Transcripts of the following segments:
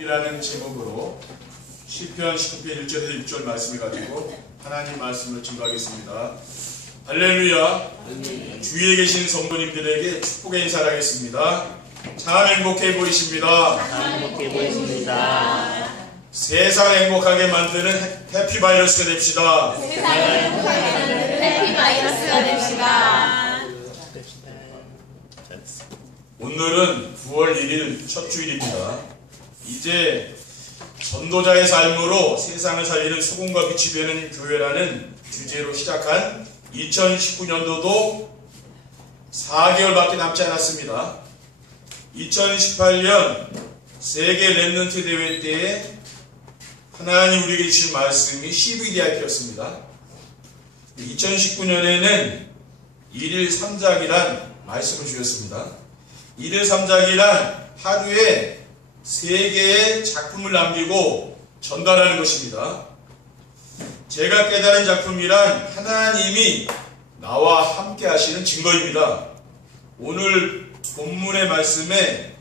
이라는 제목으로 시편 19편 1절에서 6절 말씀을 가지고 하나님 말씀을 증거하겠습니다. 할렐루야. 주위에 계신 성도님들에게 축복의 인사를 하겠습니다. 참 행복해 보이십니다. 행복해 보이십니다. 세상 행복하게 만드는 해피바이러스가 됩시다. 세상을 행복하게 만드는 해피바이러스가 됩시다. 오늘은 9월 1일 첫 주일입니다. 이제 전도자의 삶으로 세상을 살리는 소금과 빛이 되는 교회라는 주제로 시작한 2019년도도 4개월밖에 남지 않았습니다. 2018년 세계 랩넌트 대회 때에 하나님 우리에게 주신 말씀이 CVDIP였습니다. 2019년에는 1일 3작이란 말씀을 주셨습니다. 1일 3작이란 하루에 3개의 작품을 남기고 전달하는 것입니다. 제가 깨달은 작품이란 하나님이 나와 함께 하시는 증거입니다. 오늘 본문의 말씀에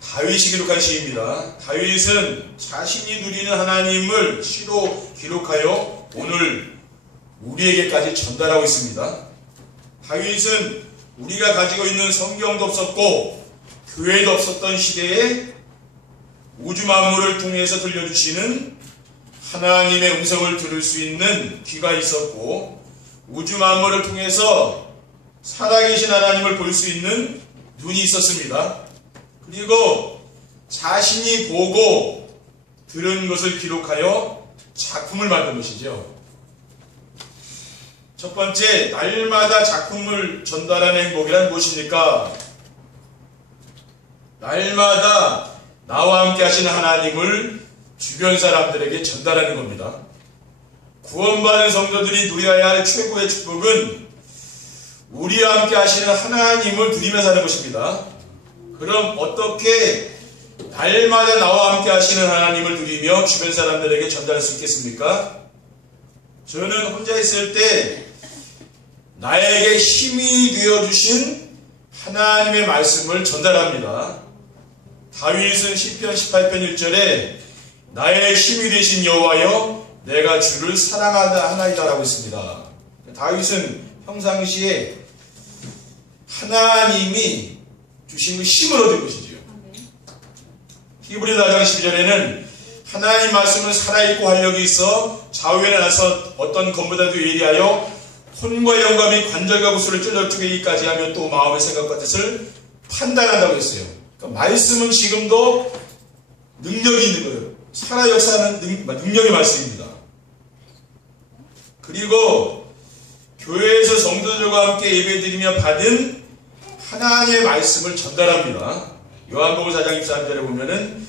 다윗이 기록한 시입니다. 다윗은 자신이 누리는 하나님을 시로 기록하여 오늘 우리에게까지 전달하고 있습니다. 다윗은 우리가 가지고 있는 성경도 없었고 교회도 없었던 시대에 우주 만물을 통해서 들려주시는 하나님의 음성을 들을 수 있는 귀가 있었고 우주 만물을 통해서 살아계신 하나님을 볼 수 있는 눈이 있었습니다. 그리고 자신이 보고 들은 것을 기록하여 작품을 만든 것이죠. 첫 번째, 날마다 작품을 전달하는 행복이란 무엇입니까? 날마다 나와 함께 하시는 하나님을 주변 사람들에게 전달하는 겁니다. 구원받은 성도들이 누려야 할 최고의 축복은 우리와 함께 하시는 하나님을 누리면서 사는 것입니다. 그럼 어떻게 날마다 나와 함께 하시는 하나님을 누리며 주변 사람들에게 전달할 수 있겠습니까? 저는 혼자 있을 때 나에게 힘이 되어주신 하나님의 말씀을 전달합니다. 다윗은 시편 18편 1절에 나의 힘이 되신 여호와여 내가 주를 사랑하다 하나이다 라고 했습니다. 다윗은 평상시에 하나님이 주신 그 힘을 얻은 것이지요. 히브리서 4장 12절에는 하나님 말씀은 살아있고 활력이 있어 좌우에 나서 어떤 검보다도 예리하여 혼과 영감이 관절과 구슬을 찔러주기까지 하며 또 마음의 생각과 뜻을 판단한다고 했어요. 그러니까 말씀은 지금도 능력이 있는 거예요. 살아 역사하는 능력의 말씀입니다. 그리고 교회에서 성도들과 함께 예배드리며 받은 하나님의 말씀을 전달합니다. 요한복음 4장 23절에 보면은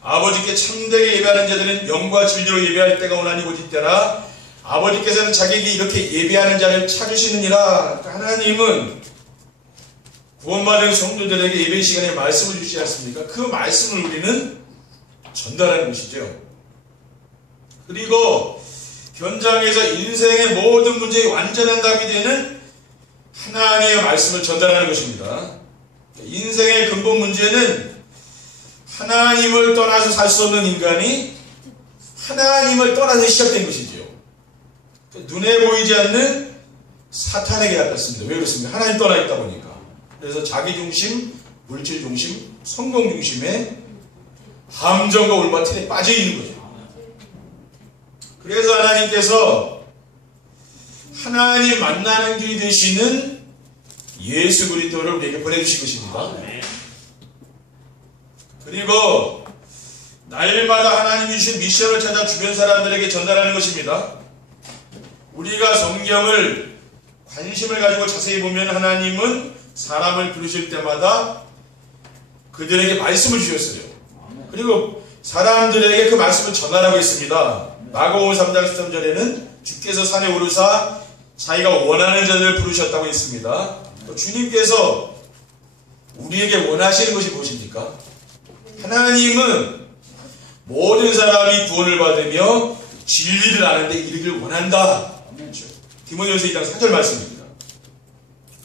아버지께 참되게 예배하는 자들은 영과 진리로 예배할 때가 오나니 곧 이때라. 아버지께서는 자기에게 이렇게 예배하는 자를 찾으시느니라. 하나님은 구원받은 성도들에게 예배 시간에 말씀을 주시지 않습니까? 그 말씀을 우리는 전달하는 것이죠. 그리고 현장에서 인생의 모든 문제에 완전한 답이 되는 하나님의 말씀을 전달하는 것입니다. 인생의 근본 문제는 하나님을 떠나서 살 수 없는 인간이 하나님을 떠나서 시작된 것이지요. 눈에 보이지 않는 사탄에게 가깝습니다. 왜 그렇습니까? 하나님 떠나 있다 보니까. 그래서 자기 중심, 물질 중심, 성공 중심의 함정과 올바 틀에 빠져 있는 거죠. 그래서 하나님께서 하나님 만나는 길이 되시는 예수 그리스도를 우리에게 보내주신 것입니다. 그리고 날마다 하나님이 주신 미션을 찾아 주변 사람들에게 전달하는 것입니다. 우리가 성경을 관심을 가지고 자세히 보면 하나님은 사람을 부르실 때마다 그들에게 말씀을 주셨어요. 그리고 사람들에게 그 말씀을 전하라고 했습니다. 마가복음 3장 13절에는 주께서 산에 오르사 자기가 원하는 자들을 부르셨다고 했습니다. 주님께서 우리에게 원하시는 것이 무엇입니까? 하나님은 모든 사람이 구원을 받으며 진리를 아는데 이르기를 원한다. 디모데후서 2장 4절 말씀입니다.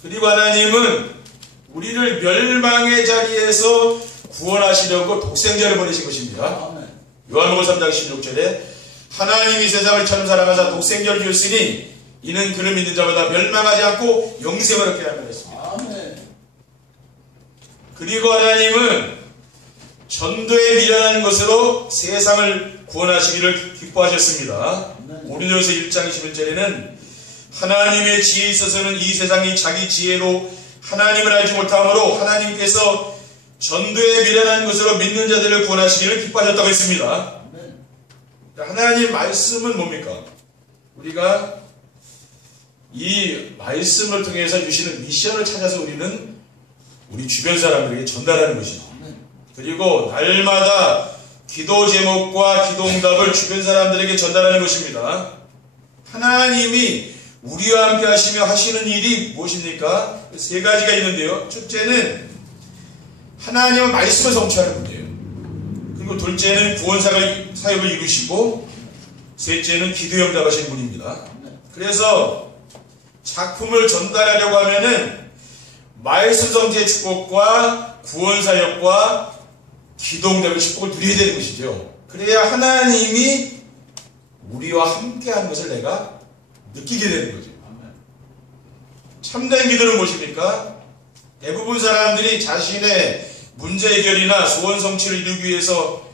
그리고 하나님은 우리를 멸망의 자리에서 구원하시려고 독생자를 보내신 것입니다. 요한복음 3장 16절에 하나님이 세상을 처음 사랑하사 독생자를 주었으니 이는 그를 믿는 자마다 멸망하지 않고 영생을 얻게 하려 했습니다. 그리고 하나님은 전도에 미련한 것으로 세상을 구원하시기를 기뻐하셨습니다. 고린도전서 1장 21절에는 하나님의 지혜에 있어서는 이 세상이 자기 지혜로 하나님을 알지 못하므로 하나님께서 전도에 미련한 것으로 믿는 자들을 구원하시기를 기뻐하셨다고 했습니다. 하나님 말씀은 뭡니까? 우리가 이 말씀을 통해서 주시는 미션을 찾아서 우리는 우리 주변 사람들에게 전달하는 것이죠. 그리고 날마다 기도 제목과 기도 응답을 주변 사람들에게 전달하는 것입니다. 하나님이 우리와 함께 하시며 하시는 일이 무엇입니까? 세 가지가 있는데요. 첫째는 하나님은 말씀을 성취하는 분이에요. 그리고 둘째는 구원 사역을 이루시고 셋째는 기도 응답하시는 분입니다. 그래서 작품을 전달하려고 하면은 말씀 성취의 축복과 구원 사역과 기도 응답의 축복을 누려야 되는 것이죠. 그래야 하나님이 우리와 함께하는 것을 내가 느끼게 되는 거죠. 참된 기도는 무엇입니까? 대부분 사람들이 자신의 문제 해결이나 소원 성취를 이루기 위해서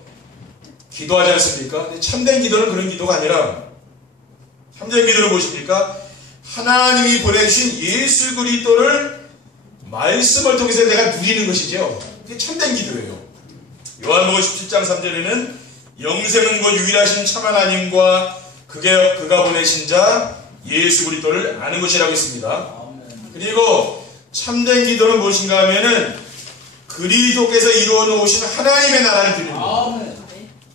기도하지 않습니까? 근데 참된 기도는 그런 기도가 아니라 참된 기도는 무엇입니까? 하나님이 보내주신 예수 그리스도를 말씀을 통해서 내가 누리는 것이죠. 그게 참된 기도예요. 요한복음 17장 3절에는 영생은 곧 유일하신 참 하나님과 그가 보내신 자 예수 그리스도를 아는 것이라고 했습니다. 그리고 참된 기도는 무엇인가 하면은 그리스도께서 이루어 놓으신 하나님의 나라를 드리는 겁니다.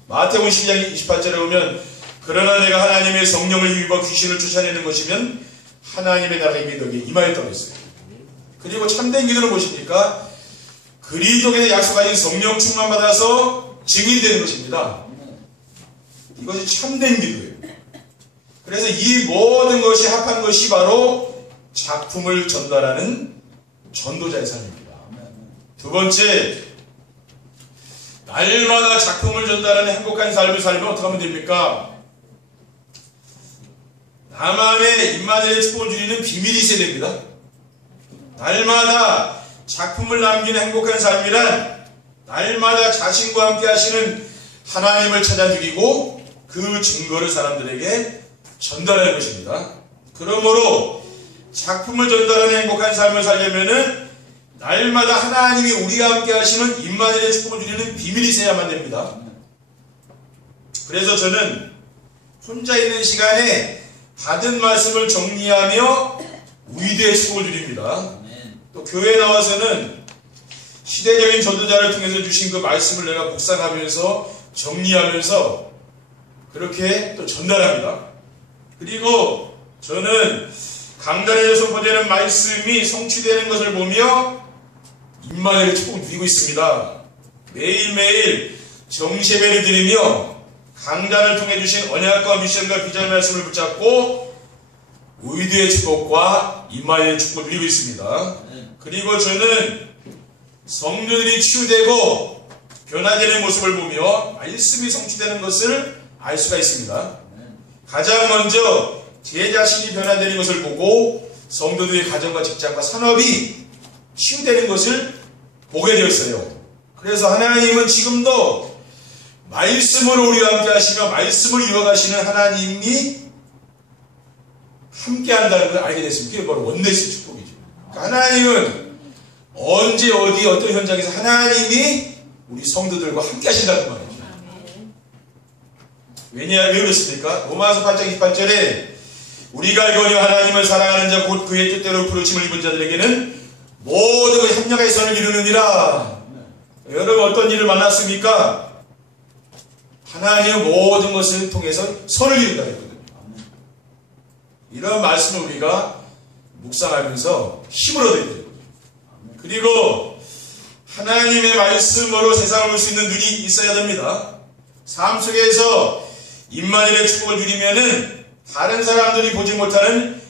마태복음 12장 28절에 보면 그러나 내가 하나님의 성령을 힘입어 귀신을 쫓아내는 것이면 하나님의 나라가 이미 너에게 임하였다고 했어요. 그리고 참된 기도는 무엇입니까? 그리스도께서 약속하신 성령 충만 받아서 증인되는 것입니다. 이것이 참된 기도예요. 그래서 이 모든 것이 합한 것이 바로 작품을 전달하는 전도자의 삶입니다. 두 번째, 날마다 작품을 전달하는 행복한 삶을 살면 어떻게 하면 됩니까? 나만의 임마누엘의 축복을 누리는 비밀이 있어야 됩니다. 날마다 작품을 남기는 행복한 삶이란 날마다 자신과 함께 하시는 하나님을 찾아 누리고 그 증거를 사람들에게 전달하는 것입니다. 그러므로 작품을 전달하는 행복한 삶을 살려면은 날마다 하나님이 우리와 함께 하시는 임마누엘의 축복을 누리는 비밀이 있어야만 됩니다. 그래서 저는 혼자 있는 시간에 받은 말씀을 정리하며 위대의 축복을 누립니다. 또 교회에 나와서는 시대적인 전도자를 통해서 주신 그 말씀을 내가 묵상하면서 정리하면서 그렇게 또 전달합니다. 그리고 저는 강단에서 선포되는 말씀이 성취되는 것을 보며 임마누엘의 축복을 누리고 있습니다. 매일매일 정시예배를 드리며 강단을 통해 주신 언약과 미션과 비전의 말씀을 붙잡고 의도의 축복과 임마누엘의 축복을 누리고 있습니다. 그리고 저는 성도들이 치유되고 변화되는 모습을 보며 말씀이 성취되는 것을 알 수가 있습니다. 가장 먼저 제 자신이 변화되는 것을 보고 성도들의 가정과 직장과 산업이 치유되는 것을 보게 되었어요. 그래서 하나님은 지금도 말씀으로 우리와 함께 하시며 말씀을 이어가시는 하나님이 함께 한다는 걸 알게 됐습니다. 그게 바로 원네스 축복이죠. 그러니까 하나님은 언제 어디 어떤 현장에서 하나님이 우리 성도들과 함께 하신다는 말이죠. 왜냐하면 왜 그렇습니까? 로마서 8장 28절에 우리가 알거니 하나님을 사랑하는 자 곧 그의 뜻대로 부르심을 입은 자들에게는 모든 그 협력의 선을 이루느니라. 여러분 어떤 일을 만났습니까? 하나님은 모든 것을 통해서 선을 이룬다 했거든요. 이런 말씀을 우리가 묵상하면서 힘을 얻어야 돼요. 그리고 하나님의 말씀으로 세상을 볼 수 있는 눈이 있어야 됩니다. 삶 속에서 임마누엘의 축복을 누리면은 다른 사람들이 보지 못하는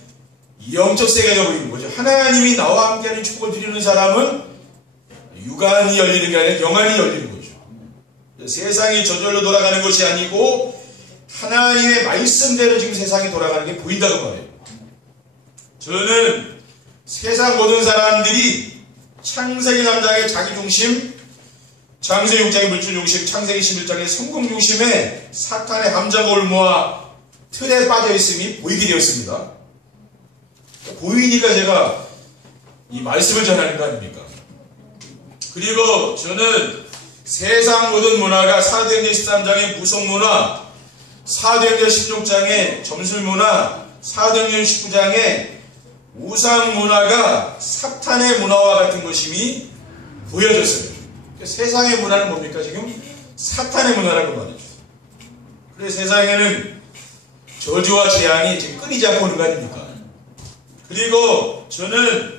영적 세계가 보이는 거죠. 하나님이 나와 함께하는 축복을 누리는 사람은 육안이 열리는 게 아니라 영안이 열리는 거죠. 세상이 저절로 돌아가는 것이 아니고 하나님의 말씀대로 지금 세상이 돌아가는 게 보인다고 말해요. 저는 세상 모든 사람들이 창세기 3장의 자기중심, 창세기 6장의 물질중심, 창세기 11장의 성공중심에 사탄의 함정골모와 틀에 빠져있음이 보이게 되었습니다. 보이니까 제가 이 말씀을 전하는 거 아닙니까? 그리고 저는 세상 모든 문화가 사도행전 13장의 무속문화, 사도행전 16장의 점술문화, 사도행전 19장의 우상문화가 사탄의 문화와 같은 것임이 보여졌어요. 세상의 문화는 뭡니까? 지금 사탄의 문화라고 말이죠. 그래서 세상에는 저주와 재앙이 지금 끊이지 않고 오는 거 아닙니까? 그리고 저는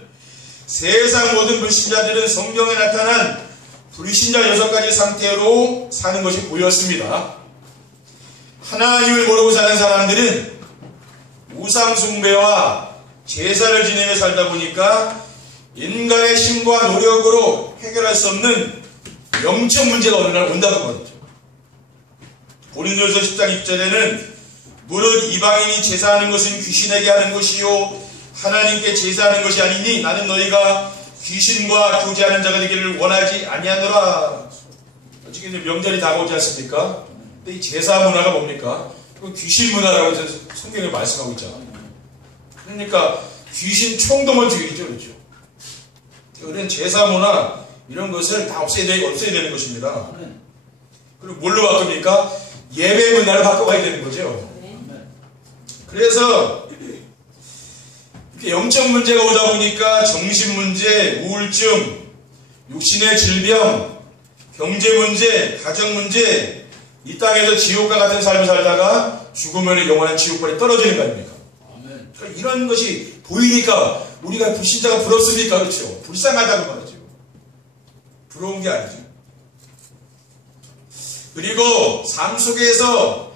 세상 모든 불신자들은 성경에 나타난 불신자 6가지 상태로 사는 것이 보였습니다. 하나님을 모르고 사는 사람들은 우상숭배와 제사를 지내며 살다 보니까 인간의 힘과 노력으로 해결할 수 없는 영적 문제가 어느 날 온다고 말이죠. 고린도전서 10장 6절에는 무릇 이방인이 제사하는 것은 귀신에게 하는 것이요 하나님께 제사하는 것이 아니니 나는 너희가 귀신과 교제하는 자가 되기를 원하지 아니하노라. 지금 이제 명절이 다가오지 않습니까? 근데 이 제사 문화가 뭡니까? 귀신 문화라고 성경에 말씀하고 있잖아요. 그러니까 귀신 총동원 주의죠, 그렇죠? 그런 제사 문화 이런 것을 다 없애야 되는 것입니다. 그리고 뭘로 바꿉니까? 예배 문화를 바꿔가야 되는 거죠. 그래서 영적 문제가 오다 보니까 정신 문제, 우울증, 육신의 질병, 경제 문제, 가정 문제, 이 땅에서 지옥과 같은 삶을 살다가 죽으면 영원한 지옥벌에 떨어지는 거 아닙니까? 그러니까 이런 것이 보이니까 우리가 불신자가 부럽습니까? 그렇죠? 불쌍하다고 말이죠. 부러운 게 아니죠. 그리고 삶 속에서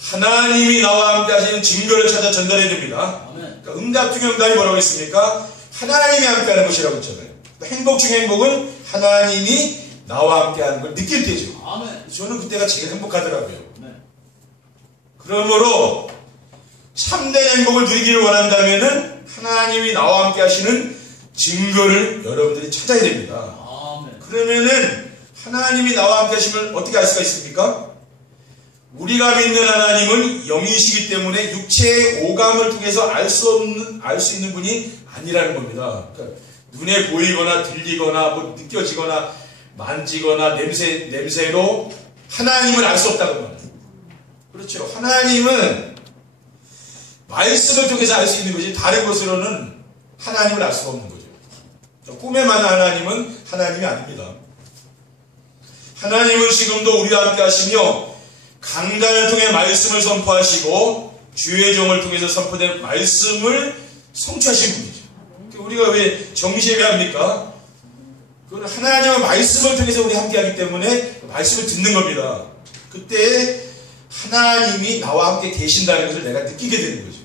하나님이 나와 함께 하시는 증거를 찾아 전달해야 됩니다. 그러니까 응답 중 응답이 뭐라고 했습니까? 하나님이 함께 하는 것이라고 했잖아요. 행복 중 행복은 하나님이 나와 함께 하는 걸 느낄 때죠. 저는 그때가 제일 행복하더라고요. 그러므로 참된 행복을 누리기를 원한다면 하나님이 나와 함께 하시는 증거를 여러분들이 찾아야 됩니다. 그러면은 하나님이 나와 함께 하심을 어떻게 알 수가 있습니까? 우리가 믿는 하나님은 영이시기 때문에 육체의 오감을 통해서 알 수 있는 분이 아니라는 겁니다. 그러니까 눈에 보이거나 들리거나 뭐 느껴지거나 만지거나 냄새로 하나님을 알 수 없다고 말합니다. 그렇죠. 하나님은 말씀을 통해서 알 수 있는 것이 다른 것으로는 하나님을 알 수가 없는 거죠. 꿈에만 하나님은 하나님이 아닙니다. 하나님은 지금도 우리와 함께 하시며 강단을 통해 말씀을 선포하시고 주의 종을 통해서 선포된 말씀을 성취하신 분이죠. 우리가 왜 정시예배합니까? 그건 하나님의 말씀을 통해서 우리 함께 하기 때문에 말씀을 듣는 겁니다. 그때 하나님이 나와 함께 계신다는 것을 내가 느끼게 되는 거죠.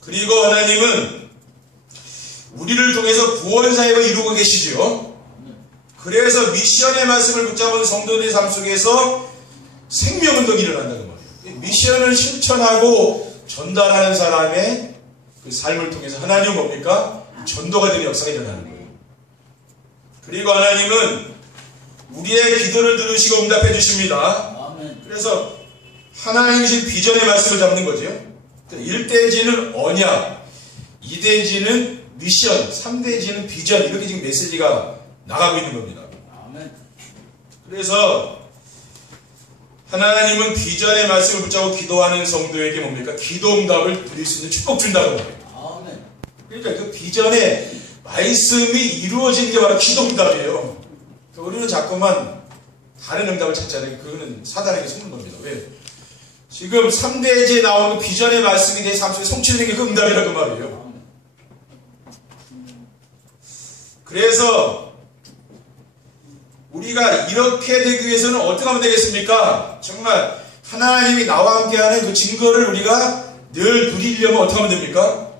그리고 하나님은 우리를 통해서 구원사역을 이루고 계시죠. 그래서 미션의 말씀을 붙잡은 성도들의 삶 속에서 생명운동이 일어난다는 말이에요. 미션을 실천하고 전달하는 사람의 그 삶을 통해서 하나님은 뭡니까? 전도가 되는 역사가 일어나는 거예요. 그리고 하나님은 우리의 기도를 들으시고 응답해 주십니다. 그래서 하나님이신 비전의 말씀을 잡는 거죠. 1대지는 언약, 2대지는 미션, 3대지는 비전, 이렇게 지금 메시지가 나가고 있는 겁니다. 그래서 하나님은 비전의 말씀을 붙잡고 기도하는 성도에게 뭡니까? 기도 응답을 드릴 수 있는 축복 준다고 말해요. 그러니까 그 비전의 말씀이 이루어지는 게 바로 기도 응답이에요. 그러니까 우리는 자꾸만 다른 응답을 찾잖아요. 그거는 사단에게 속는 겁니다. 왜? 지금 3대지에 나오는 비전의 말씀이 내 삶 속에 성취되는 게 그 응답이라고 말이에요. 그래서 우리가 이렇게 되기 위해서는 어떻게 하면 되겠습니까? 정말 하나님이 나와 함께하는 그 증거를 우리가 늘 누리려면 어떻게 하면 됩니까?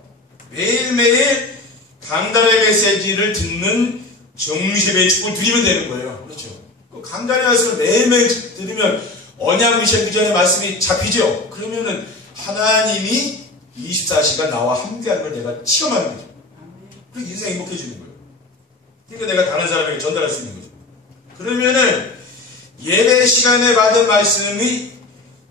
매일매일 강단의 메시지를 듣는 정시의 축복을 누리면 되는 거예요. 그렇죠? 강단의 말씀을 매일매일 들으면 언약 미션 비전의 말씀이 잡히죠? 그러면은 하나님이 24시간 나와 함께하는 걸 내가 체험하는 거죠. 그리고 인생이 행복해지는 거예요. 그러니까 내가 다른 사람에게 전달할 수 있는 거죠. 그러면은 예배 시간에 받은 말씀이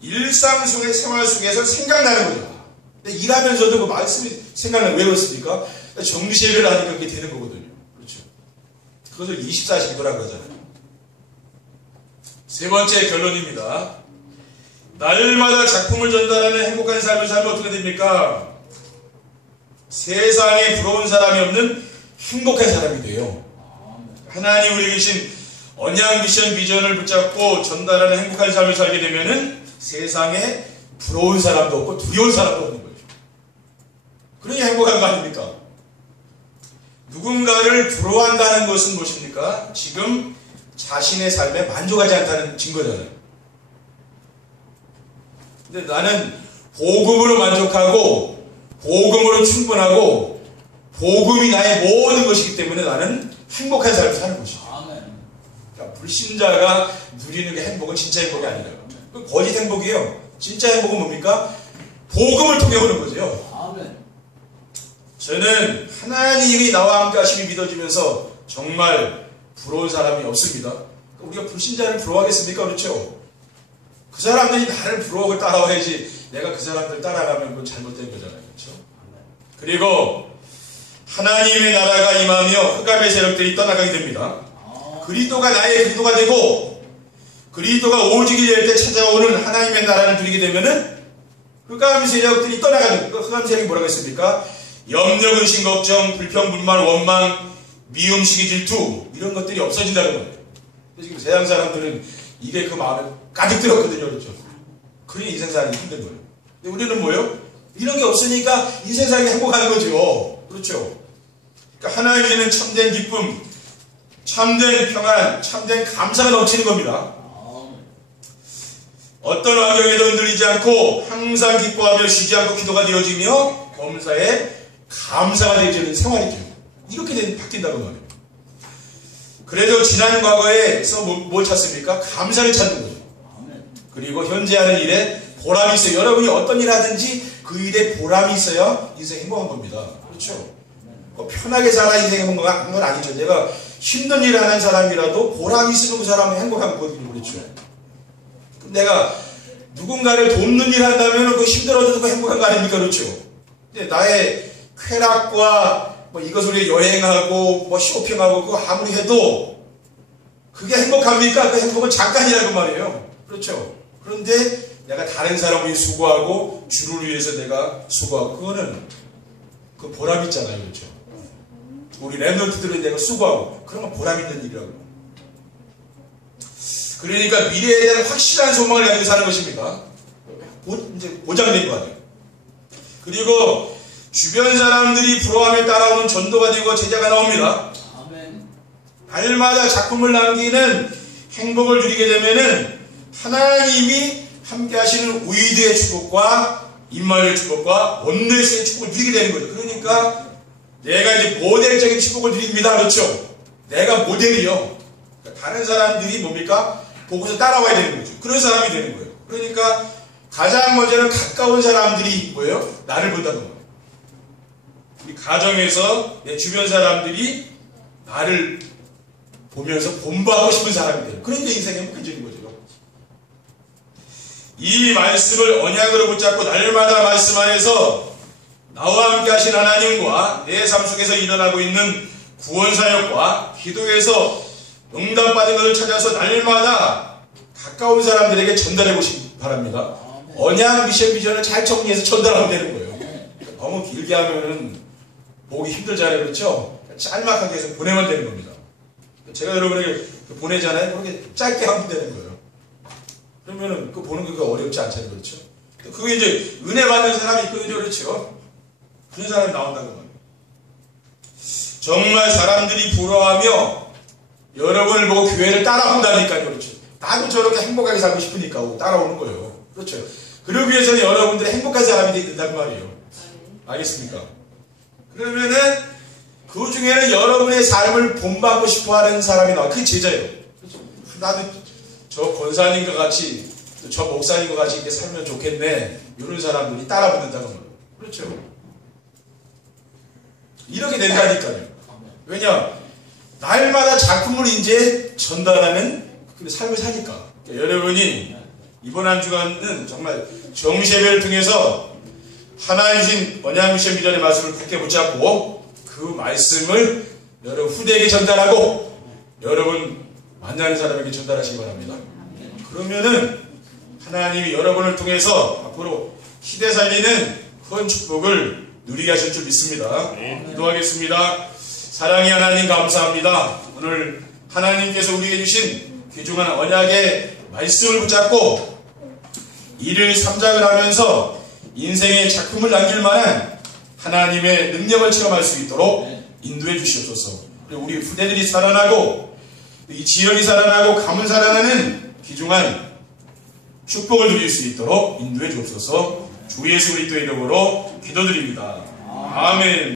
일상 속의 생활 속에서 생각나는 거죠. 근데 일하면서도 그 말씀이 생각나는 왜 그렇습니까? 정시예배를 하니까 그게 되는 거거든요. 그렇죠. 그것을 24시기도라고 하잖아요. 세 번째 결론입니다. 날마다 작품을 전달하는 행복한 삶을 살면 어떻게 됩니까? 세상에 부러운 사람이 없는 행복한 사람이 돼요. 하나님 우리에게 주신 언약 미션 비전을 붙잡고 전달하는 행복한 삶을 살게 되면은 세상에 부러운 사람도 없고 두려운 사람도 없는 거죠. 그러니 행복한 거 아닙니까? 누군가를 부러워한다는 것은 무엇입니까? 지금 자신의 삶에 만족하지 않다는 증거잖아요. 근데 나는 복음으로 만족하고 복음으로 충분하고 복음이 나의 모든 것이기 때문에 나는 행복한 삶을 사는 것이죠. 그러니까 불신자가 누리는 게 행복은 진짜 행복이 아니라요. 그 거짓 행복이에요. 진짜 행복은 뭡니까? 복음을 통해 오는 거죠. 저는 하나님이 나와 함께 하심이 믿어지면서 정말 부러운 사람이 없습니다. 우리가 불신자를 부러워하겠습니까? 그렇죠? 그 사람들이 나를 부러워하고 따라와야지 내가 그 사람들 따라가면 그건 잘못된 거잖아요. 그렇죠? 그리고 하나님의 나라가 임하며 흑암의 세력들이 떠나가게 됩니다. 그리스도가 나의 그리스도가 되고 그리스도가 오직이 될 때 찾아오는 하나님의 나라를 누리게 되면은 흑암 세력들이 떠나가는 그 흑암 세력이 뭐라고 했습니까? 염려, 근심, 걱정, 불평, 불만, 원망, 미움, 시기, 질투 이런 것들이 없어진다는 거예요. 지금 세상 사람들은 이게 그 마음에 가득 들었거든요. 그렇죠? 그러니 인생 살기 힘든 거예요. 근데 우리는 뭐예요? 이런 게 없으니까 인생 살기 행복한 거죠. 그렇죠? 그러니까 하나님께는 참된 기쁨, 참된 평안, 참된 감사가 넘치는 겁니다. 어떤 환경에도 흔들리지 않고 항상 기뻐하며 쉬지 않고 기도가 되어지며 범사에 감사가 되어지는 생활이죠. 이렇게 바뀐다고 말이에요. 그래도 지난 과거에서 뭘 찾습니까? 감사를 찾는 거죠. 그리고 현재 하는 일에 보람이 있어요. 여러분이 어떤 일 하든지 그 일에 보람이 있어야 인생 행복한 겁니다. 그렇죠? 편하게 살아 인생 행복한 건 아니죠. 내가 힘든 일 하는 사람이라도 보람이 있으면 그 사람은 행복한 거거든요. 그렇죠? 내가 누군가를 돕는 일 한다면 그 힘들어도 그 행복한 거 아닙니까? 그렇죠? 근데 나의 쾌락과 뭐 이것을 위해 여행하고 뭐 쇼핑하고 그거 아무리 해도 그게 행복합니까? 그 행복은 잠깐이라고 말이에요. 그렇죠? 그런데 내가 다른 사람을 위해 수고하고 주를 위해서 내가 수고하고 그거는 그 보람 있잖아요. 그렇죠? 우리 랩런트들은 내가 수고하고 그런 건 보람 있는 일이라고. 그러니까 미래에 대한 확실한 소망을 가지고 사는 것입니다. 이제 보장된 거 아니에요. 그리고 주변 사람들이 부러워하며 따라오는 전도가 되고 제자가 나옵니다. 날마다 작품을 남기는 행복을 누리게 되면은 하나님이 함께 하시는 위대의 축복과 임마누엘 축복과 원네스의 축복을 누리게 되는 거죠. 그러니까 내가 이제 모델적인 축복을 누립니다. 그렇죠? 내가 모델이요. 그러니까 다른 사람들이 뭡니까? 보고서 따라와야 되는 거죠. 그런 사람이 되는 거예요. 그러니까 가장 먼저는 가까운 사람들이 뭐예요? 나를 본다는 거예요. 우리 가정에서 내 주변 사람들이 나를 보면서 본받고 싶은 사람이 돼요. 그러니까 인생이 행복해지는 거죠. 이 말씀을 언약으로 붙잡고 날마다 말씀 안에서 나와 함께 하신 하나님과 내 삶 속에서 일어나고 있는 구원사역과 기도에서 응답받은 것을 찾아서 날마다 가까운 사람들에게 전달해 보시기 바랍니다. 언약 미션 비전을 잘 정리해서 전달하면 되는 거예요. 너무 길게 하면은 보기 힘들잖아요. 그렇죠? 짤막하게 해서 보내면 되는 겁니다. 제가 여러분에게 보내잖아요. 그렇게 짧게 하면 되는 거예요. 그러면은 그 보는 게 어렵지 않잖아요. 그렇죠? 그게 이제 은혜 받는 사람이 있거든요. 그렇죠? 그런 사람이 나온다는 거예요. 정말 사람들이 부러워하며 여러분을 보고 교회를 따라온다니까요. 그렇죠? 나도 저렇게 행복하게 살고 싶으니까 따라오는 거예요. 그렇죠? 그러기 위해서는 여러분들이 행복한 사람이 되야 된다는 말이에요. 알겠습니까? 그러면은 그 중에는 여러분의 삶을 본받고 싶어하는 사람이 나와. 그게 제자예요. 나도 저 권사님과 같이 또 저 목사님과 같이 이렇게 살면 좋겠네. 이런 사람들이 따라 붙는다는 거예요. 그렇죠. 이렇게 된다니까요. 왜냐? 날마다 작품을 이제 전달하는 그 삶을 사니까. 그러니까 여러분이 이번 한 주간은 정말 정시예배를 통해서 하나님 주신 언약의 미전의 말씀을 굳게 붙잡고 그 말씀을 여러분 후대에게 전달하고 여러분 만나는 사람에게 전달하시기 바랍니다. 그러면은 하나님이 여러분을 통해서 앞으로 시대 살리는 큰 축복을 누리게 하실 줄 믿습니다. 기도하겠습니다. 사랑의 하나님 감사합니다. 오늘 하나님께서 우리에게 주신 귀중한 언약의 말씀을 붙잡고 이를 삼작을 하면서 인생의 작품을 남길 만한 하나님의 능력을 체험할 수 있도록 인도해 주시옵소서. 그리고 우리 후대들이 살아나고 이 지역이 살아나고 가문 살아나는 귀중한 축복을 누릴 수 있도록 인도해 주옵소서. 주 예수 그리스도의 이름으로 기도드립니다. 아멘.